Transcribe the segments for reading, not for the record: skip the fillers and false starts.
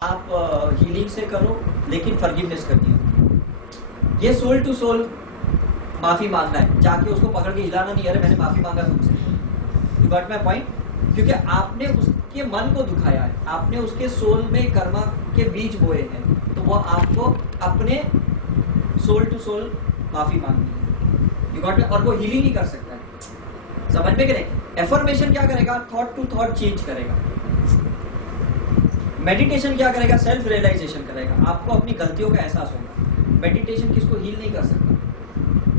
आप हीलिंग से करो, लेकिन फॉरगिवनेस करनी है। ये सोल टू सोल माफी मांगना है, जाके उसको पकड़ के हिलाना नहीं, अरे मैंने माफी मांगा तुमसे। You got my point? क्योंकि आपने उसके मन को दुखाया है, आपने उसके सोल में कर्मा के बीज बोए हैं, तो वो आपको अपने सोल टू सोल माफी मांगनी है। You got? और वो हीलिंग ही कर सकता है। समझ में कि नहीं? एफर्मेशन क्या करेगा? थॉट टू थॉट चेंज करेगा। मेडिटेशन क्या करेगा? सेल्फ रियलाइजेशन करेगा, आपको अपनी गलतियों का एहसास होगा। मेडिटेशन किसको हील नहीं कर सकता?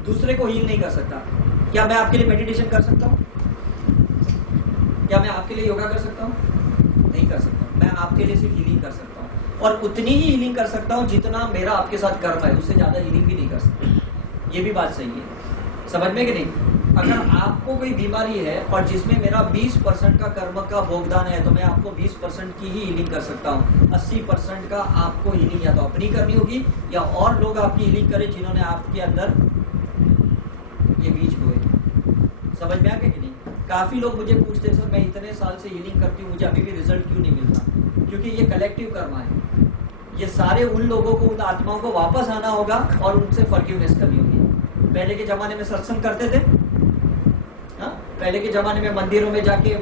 दूसरे को हील नहीं कर सकता। क्या मैं आपके लिए मेडिटेशन कर सकता हूँ? क्या मैं आपके लिए योगा कर सकता हूँ? नहीं कर सकता। मैं आपके लिए सिर्फ हीलिंग कर सकता हूँ, और उतनी ही हीलिंग कर सकता हूँ जितना मेरा आपके साथ कर्म है, उससे ज्यादा हीलिंग भी नहीं कर सकता। ये भी बात सही है। समझ में कि नहीं? अगर आपको कोई बीमारी है और जिसमें मेरा 20% का कर्म का भोगदान है, तो मैं आपको 20% की ही हीलिंग कर सकता हूँ। 80% का आपको हीलिंग या तो अपनी करनी होगी, या और लोग आपकी हीलिंग करें जिन्होंने आपके अंदर ये बीज बोए। समझ में आ गया कि नहीं? काफी लोग मुझे पूछते हैं, सर मैं इतने साल से हीलिंग करती हूँ, मुझे अभी भी रिजल्ट क्यों नहीं मिलता? क्योंकि ये कलेक्टिव कर्मा है। ये सारे उन लोगों को, उन आत्माओं को वापस आना होगा और उनसे फॉरगिवनेस करनी होगी। पहले के जमाने में सत्संग करते थे, पहले के जमाने में मंदिरों में जाके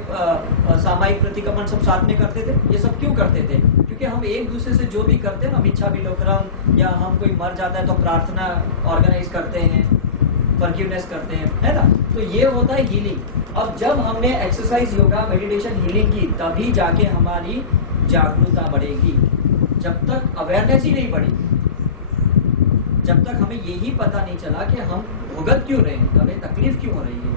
सामायिक प्रतिक्रमण सब साथ में करते थे। ये सब क्यों करते थे? क्योंकि हम एक दूसरे से जो भी करते हैं ना, इच्छा विलोकन, या हम कोई मर जाता है तो प्रार्थना ऑर्गेनाइज करते हैं, फॉरगिवनेस करते हैं, है ना? तो ये होता है हीलिंग। अब जब हमने एक्सरसाइज, योगा, मेडिटेशन, हीलिंग की, तभी जाके हमारी जागरूकता बढ़ेगी। जब तक अवेयरनेस ही नहीं बढ़ी, जब तक हमें यही पता नहीं चला कि हम भुगत क्यों रहे हैं, हमें तकलीफ क्यों हो रही है,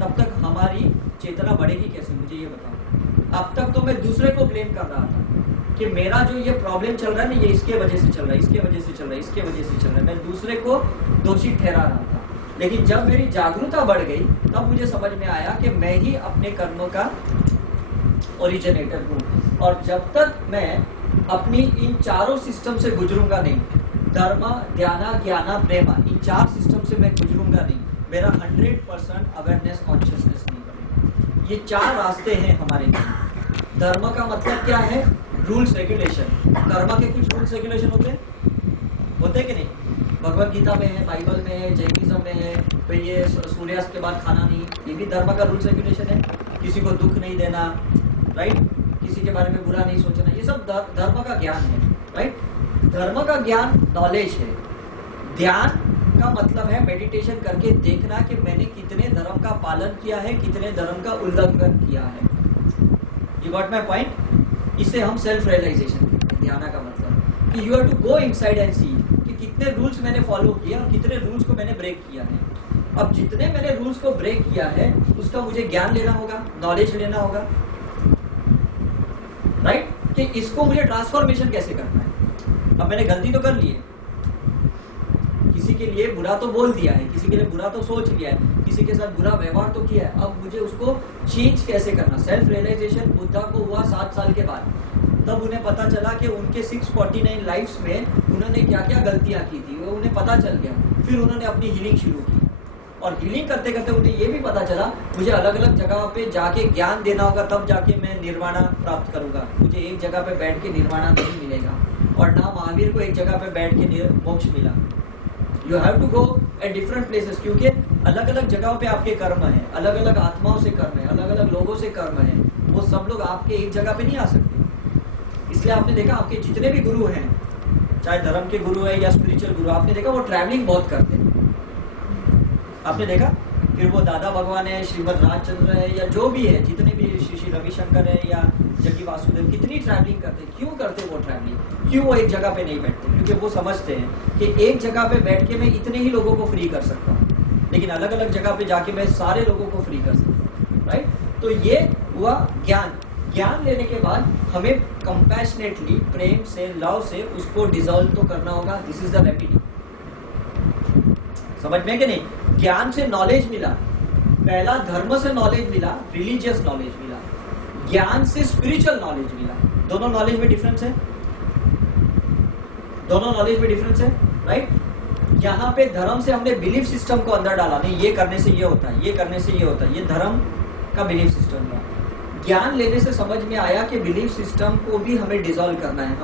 तब तक हमारी चेतना बढ़ेगी कैसे? मुझे ये बताओ। अब तक तो मैं दूसरे को ब्लेम कर रहा था कि मेरा जो ये प्रॉब्लम चल रहा है ना, ये इसके वजह से चल रहा है, इसके वजह से चल रहा है, इसके वजह से चल रहा है। मैं दूसरे को दोषी ठहरा रहा था। लेकिन जब मेरी जागरूकता बढ़ गई, तब मुझे समझ में आया कि मैं ही अपने कर्मों का ओरिजिनेटर हूँ। और जब तक मैं अपनी इन चारों सिस्टम से गुजरूंगा नहीं, धर्म, ध्यान, ज्ञान, प्रेम, इन 4 सिस्टम से मैं गुजरूंगा नहीं, मेरा 100% अवेयरनेस, कॉन्शियसनेस नहीं बनेगा। ये 4 रास्ते हैं हमारे लिए। धर्म का मतलब क्या है? Rules regulation. कर्म के कुछ रूल्स रेगुलेशन होते कि नहीं? भगवत गीता में है, बाइबल में है, जैनिज्म में है। तो ये सूर्यास्त के बाद खाना नहीं, ये भी धर्म का रूल्स रेगुलेशन है। किसी को दुख नहीं देना, राइट? किसी के बारे में बुरा नहीं सोचना, ये सब धर्म का ज्ञान है, राइट? धर्म का ज्ञान नॉलेज है। ध्यान का मतलब है मेडिटेशन करके देखना कि मैंने कितने धर्म का पालन किया है, कितने धर्म का उल्लंघन किया है। You got my point? इसे हम सेल्फ रियलाइजेशन कहते हैं। ध्यान का मतलब कि you have to go inside and see कि कितने रूल्स मैंने फॉलो किया और कितने रूल्स को मैंने ब्रेक किया है। अब जितने मैंने रूल्स को ब्रेक किया है, उसका मुझे ज्ञान लेना होगा, नॉलेज लेना होगा, राइट? कि इसको मुझे ट्रांसफॉर्मेशन कैसे करना है। अब मैंने गलती तो कर ली है, किसी के लिए बुरा तो बोल दिया है, किसी के लिए बुरा तो सोच लिया है, किसी के साथ बुरा व्यवहार तो किया है। अब मुझे उसको चेंज कैसे करना? सेल्फ रियलाइजेशन बुद्धा को हुआ 7 साल के बाद। तब उन्हें पता चला कि उनके 649 लाइफ्स में उन्होंने क्या क्या गलतियां की थी, वो उन्हें पता चल गया। फिर उन्होंने अपनी हीलिंग शुरू की, और हीलिंग करते करते उन्हें ये भी पता चला मुझे अलग अलग जगह पे जाके ज्ञान देना होगा, तब जाके मैं निर्वाणा प्राप्त करूंगा। मुझे एक जगह पे बैठ के निर्वाणा नहीं मिलेगा, और ना महावीर को एक जगह पे बैठ के मोक्ष मिला। You have to go at different places, क्योंकि अलग अलग जगहों पे आपके कर्म है, अलग अलग आत्माओं से कर्म है, अलग अलग लोगों से कर्म है। वो सब लोग आपके एक जगह पे नहीं आ सकते। इसलिए आपने देखा आपके जितने भी गुरु हैं, चाहे धर्म के गुरु है या स्पिरिचुअल गुरु, आपने देखा वो ट्रैवलिंग बहुत करते हैं। आपने देखा? फिर वो दादा भगवान है, श्रीमद राजचंद्र है, या जो भी है, जितने भी श्री रविशंकर है या जग्गी वासुदेव, कितनी ट्रैवलिंग करते हैं। क्यों करते वो ट्रैवलिंग? क्यों वो एक जगह पे नहीं बैठते? क्योंकि वो समझते हैं कि एक जगह पे बैठ के मैं इतने ही लोगों को फ्री कर सकता हूँ, लेकिन अलग अलग जगह पे जाके मैं सारे लोगों को फ्री कर सकता हूँ, राइट? तो ये हुआ ज्ञान। ज्ञान लेने के बाद हमें कंपैशनेटली, प्रेम से, लव से उसको डिसॉल्व तो करना होगा। This is the remedy. समझ में कि नहीं? ज्ञान से नॉलेज मिला, पहला धर्म से नॉलेज मिला, रिलीजियस नॉलेज मिला, ज्ञान से स्पिरिचुअल नॉलेज मिला। दोनों नॉलेज में डिफरेंस है, दोनों नॉलेज में डिफरेंस है, राइट? यहाँ पे धर्म से हमने बिलीफ सिस्टम को अंदर डाला, नहीं ये करने से ये होता है, ये करने से ये होता है, ये धर्म का बिलीफ सिस्टम है। ज्ञान लेने से समझ में आया कि बिलीफ सिस्टम को भी हमें डिसॉल्व करना है।